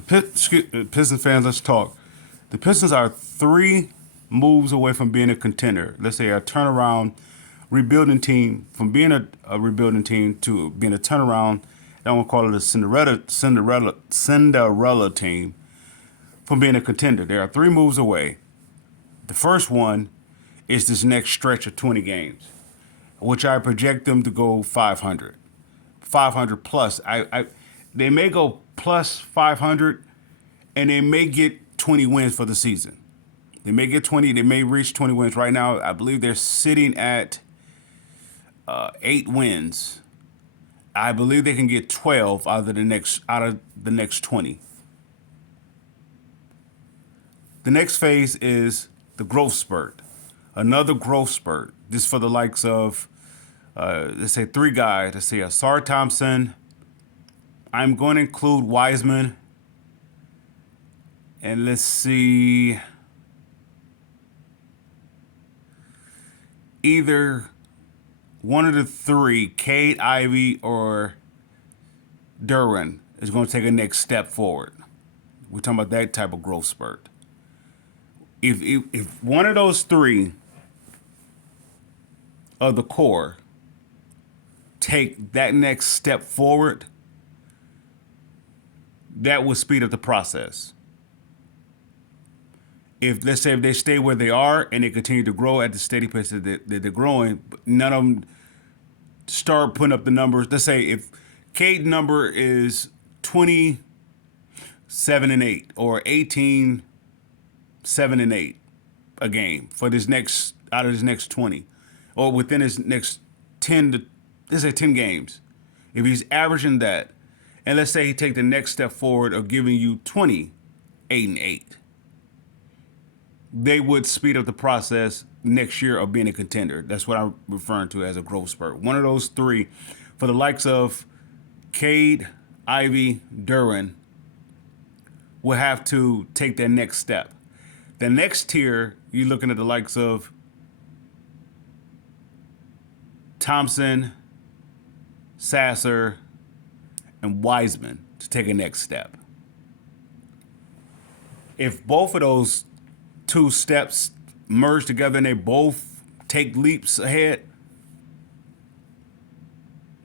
Pistons fans, let's talk. The Pistons are 3 moves away from being a contender. Let's say a turnaround, rebuilding team from being a rebuilding team to being a turnaround. I want to call it a Cinderella team from being a contender. They are 3 moves away. The first one is this next stretch of 20 games, which I project them to go 500. 500 plus. They may go plus 500, and they may get 20 wins for the season. They may get 20. They may reach 20 wins. Right now, I believe they're sitting at 8 wins. I believe they can get 12 out of the next 20. The next phase is the growth spurt. Another growth spurt. This for the likes of, let's say 3 guys. Let's say Asar Thompson. I'm going to include Wiseman. And let's see. Either one of the 3, Cade, Ivy, or Duran, is going to take a next step forward. We're talking about that type of growth spurt. If one of those 3 of the core take that next step forward, that will speed up the process. If let's say if they stay where they are and they continue to grow at the steady pace that they're growing, but none of them start putting up the numbers. Let's say if Cade's number is 27-8 or 18-7-8 a game for this next out of his next 20, or within his next 10 to let's say 10 games, if he's averaging that, and let's say he take the next step forward of giving you 28-8, they would speed up the process next year of being a contender. That's what I'm referring to as a growth spurt. One of those 3, for the likes of Cade, Ivy, Duran, will have to take their next step. The next tier, you're looking at the likes of Thompson, Sasser, and Wiseman to take a next step. If both of those 2 steps merge together and they both take leaps ahead,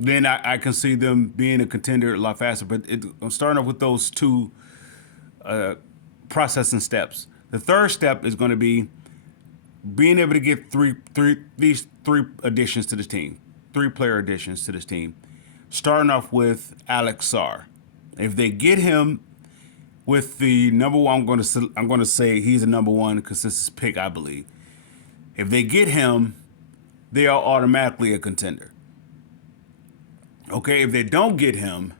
then I can see them being a contender a lot faster. But I'm starting off with those 2 processing steps. The third step is going to be being able to get these 3 additions to the team, 3 player additions to this team. Starting off with Alex Sarr. If they get him with the number one, I'm going to say he's a number 1 consensus pick, I believe. If they get him, they are automatically a contender. Okay, if they don't get him,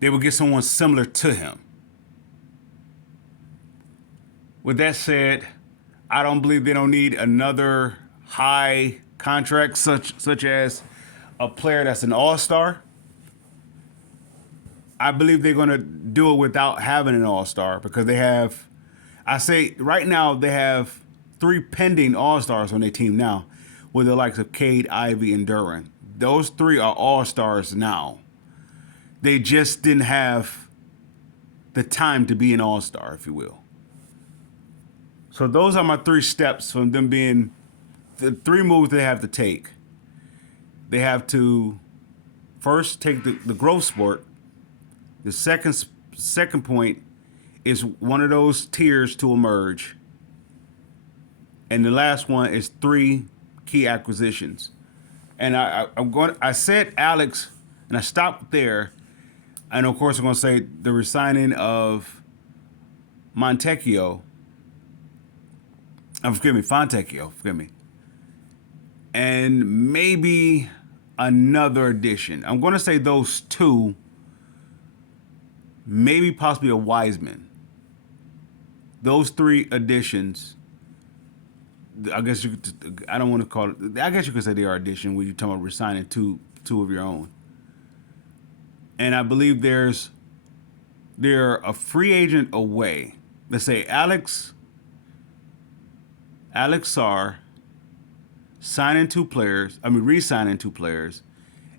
they will get someone similar to him. With that said, I don't believe they don't need another high contract such as a player that's an all-star. I believe they're going to do it without having an all-star because they have, I say right now they have 3 pending all-stars on their team now with the likes of Cade, Ivy, and Duran. Those 3 are all-stars now. They just didn't have the time to be an all-star, if you will. So those are my 3 steps from them being the 3 moves they have to take. They have to first take the growth sport. The second point is one of those tiers to emerge. And the last one is 3 key acquisitions. And I said Alex, and I stopped there. And of course, I'm going to say the resigning of Fontecchio. Forgive me. And maybe another addition. I'm going to say those 2, maybe possibly a Wiseman. Those 3 additions, I guess I don't want to call it, I guess you could say they are addition when you're talking about resigning 2 of your own. And I believe they're a free agent away. Let's say Alex Sarr re-signing 2 players,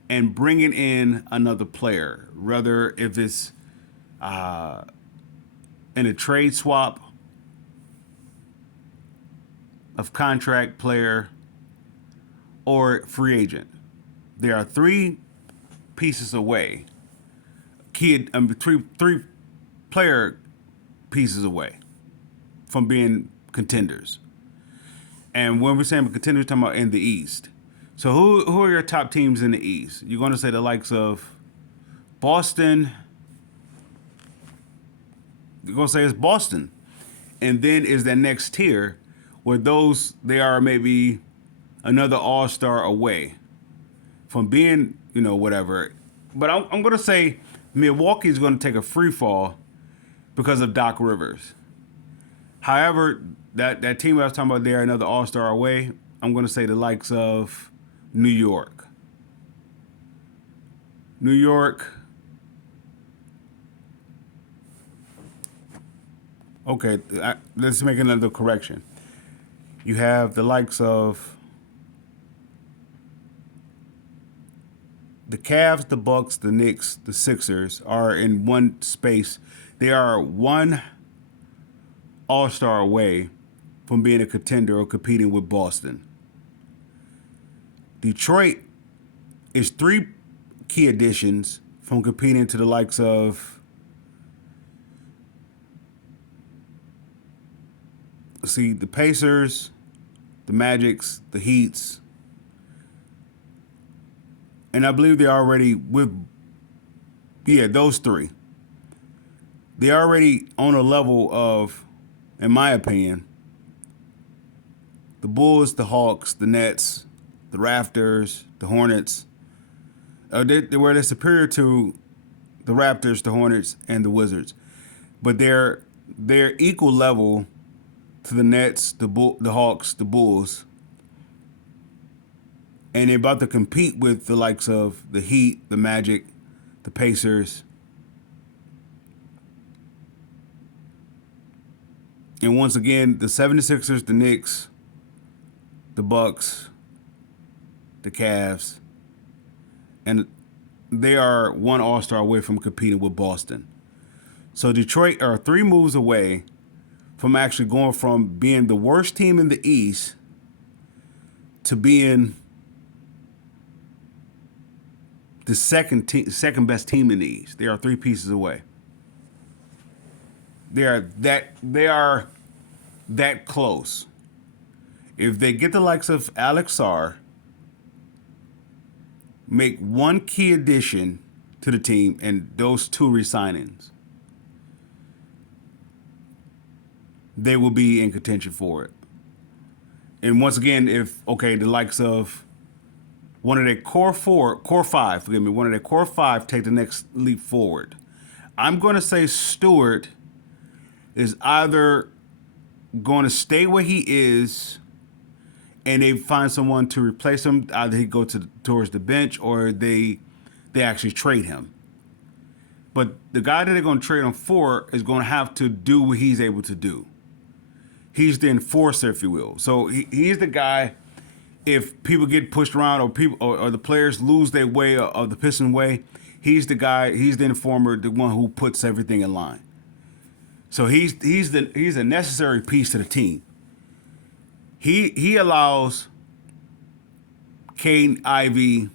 and bringing in another player. Rather, if it's in a trade swap of contract player or free agent. There are three pieces away. Three player pieces away from being contenders. And when we're saying contenders, we're talking about in the East. So who are your top teams in the East? You're going to say the likes of Boston. You're going to say it's Boston. And then is that next tier where they are maybe another all-star away from being, whatever. But I'm going to say Milwaukee's going to take a free fall because of Doc Rivers. However, that team I was talking about, they're another all-star away. I'm going to say the likes of New York. New York. Okay, let's make another correction. You have the likes of the Cavs, the Bucks, the Knicks, the Sixers are in one space. They are one all-star away from being a contender or competing with Boston. Detroit is three key additions from competing to the likes of, the Pacers, the Magics, the Heats, and I believe they're already those three. They're already on a level of, in my opinion, the Bulls, the Hawks, the Nets, the Raptors, the Hornets. They're superior to the Raptors, the Hornets, and the Wizards, but they're equal level to the Nets, the Hawks, the Bulls, and they're about to compete with the likes of the Heat, the Magic, the Pacers. And once again, the 76ers, the Knicks, the Bucks, the Cavs, and they are one all-star away from competing with Boston. So Detroit are 3 moves away from actually going from being the worst team in the East to being the second best team in the East. They are 3 pieces away. They are that close. If they get the likes of Alex Sarr, make one key addition to the team, and those 2 resignings, they will be in contention for it. And once again, if the likes of one of their core 5 take the next leap forward, I'm going to say Stewart is either going to stay where he is and they find someone to replace him. Either he go towards the bench or they actually trade him. But the guy that they're going to trade him for is going to have to do what he's able to do. He's the enforcer, if you will. So he's the guy. If people get pushed around or the players lose their way or the Piston way, he's the guy. He's the informer, the one who puts everything in line. So he's a necessary piece to the team. He allows Caden, Ivey,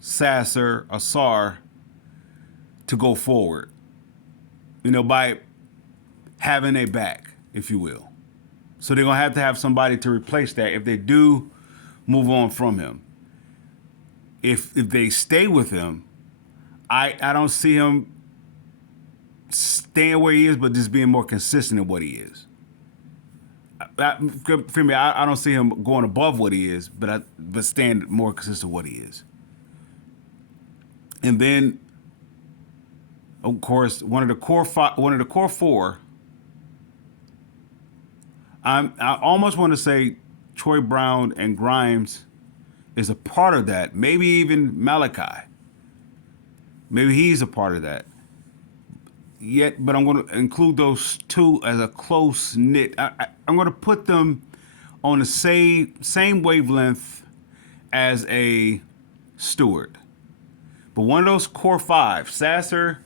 Sasser, Asar to go forward, by having a back, if you will. So they're going to have somebody to replace that if they do move on from him. If they stay with him, I don't see him staying where he is, but just being more consistent in what he is. For me, I don't see him going above what he is, but staying more consistent what he is. And then, of course, one of the core 4. I almost want to say Troy Brown and Grimes is a part of that. Maybe even Malachi. Maybe he's a part of that. But I'm going to include those 2 as a close knit. I'm going to put them on the same wavelength as a Stewart. But one of those core 5, Sasser,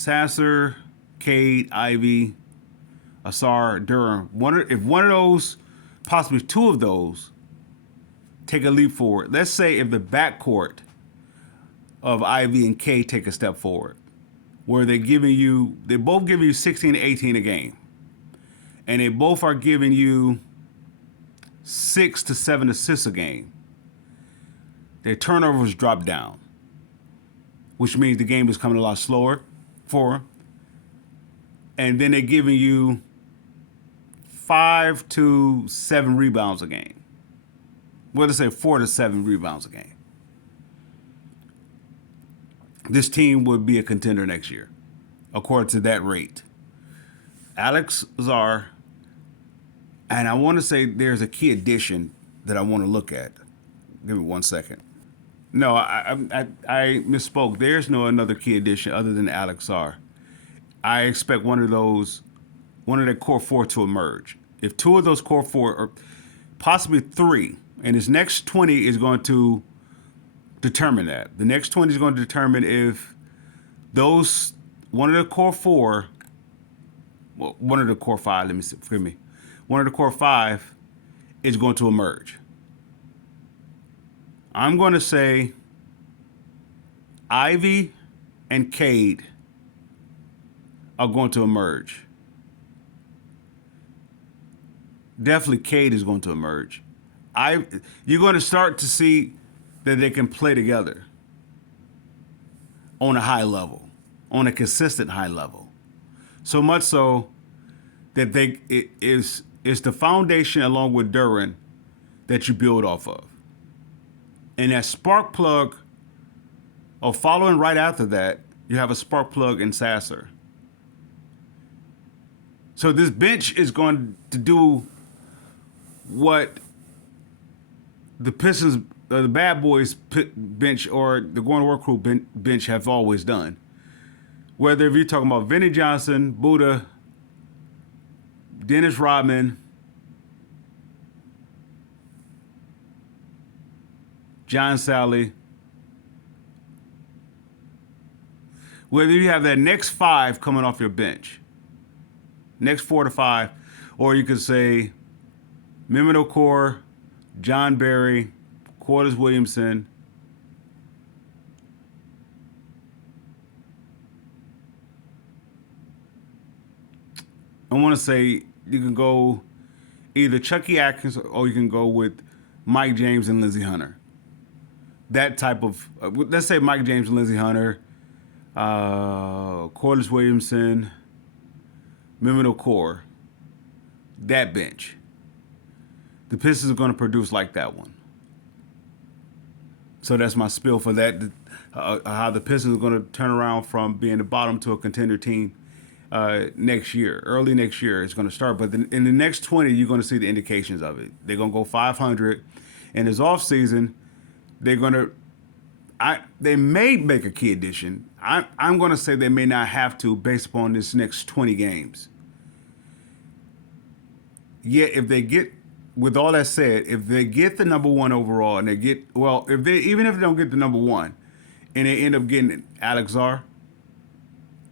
Sasser, Cade, Ivy, Asar, Durham. If one of those, possibly two of those, take a leap forward. Let's say if the backcourt of Ivy and Cade take a step forward, where they both giving you 16 to 18 a game, and they both are giving you 6 to 7 assists a game. Their turnovers drop down, which means the game is coming a lot slower for them. And then they're giving you 5 to 7 rebounds a game. Well, let's say 4 to 7 rebounds a game. This team would be a contender next year, according to that rate. Alex Zar, and I want to say there's a key addition that I want to look at. Give me 1 second. No, I misspoke. There's no another key addition other than Alex Zar. I expect one of their core four to emerge. If two of those core four, or possibly three, and his next 20 is going to determine that. The next 20 is going to determine if one of the core four, well, one of the core five, forgive me, one of the core five is going to emerge. I'm going to say Ivy and Cade are going to emerge. Definitely Cade is going to emerge. You're going to start to see that they can play together on a high level, on a consistent high level. So much so that it's the foundation along with Duren that you build off of. And that spark plug, or following right after that, you have a spark plug in Sasser. So this bench is going to do what the Pistons, the Bad Boys bench, or the Going to Work Crew bench have always done. Whether if you're talking about Vinnie Johnson, Buddha, Dennis Rodman, John Sally, whether you have that next five coming off your bench, next 4 to 5, or you could say Mehmet Okur, John Barry, Corliss Williamson, I want to say you can go either Chucky Atkins or you can go with Mike James and Lindsey Hunter. That type of, let's say Mike James and Lindsey Hunter, Corliss Williamson, Mehmet Okur, that bench. The Pistons are going to produce like that one. So that's my spiel for that, how the Pistons are going to turn around from being the bottom to a contender team next year. Early next year it's going to start. But in the next 20, you're going to see the indications of it. They're going to go 500. In this offseason, they may make a key addition. I'm going to say they may not have to based upon this next 20 games. Yet if they get, with all that said, if they get the number one overall and they get, well, even if they don't get the number one and they end up getting Alex Zar,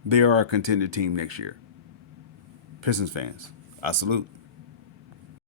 they are a contender team next year. Pistons fans, I salute.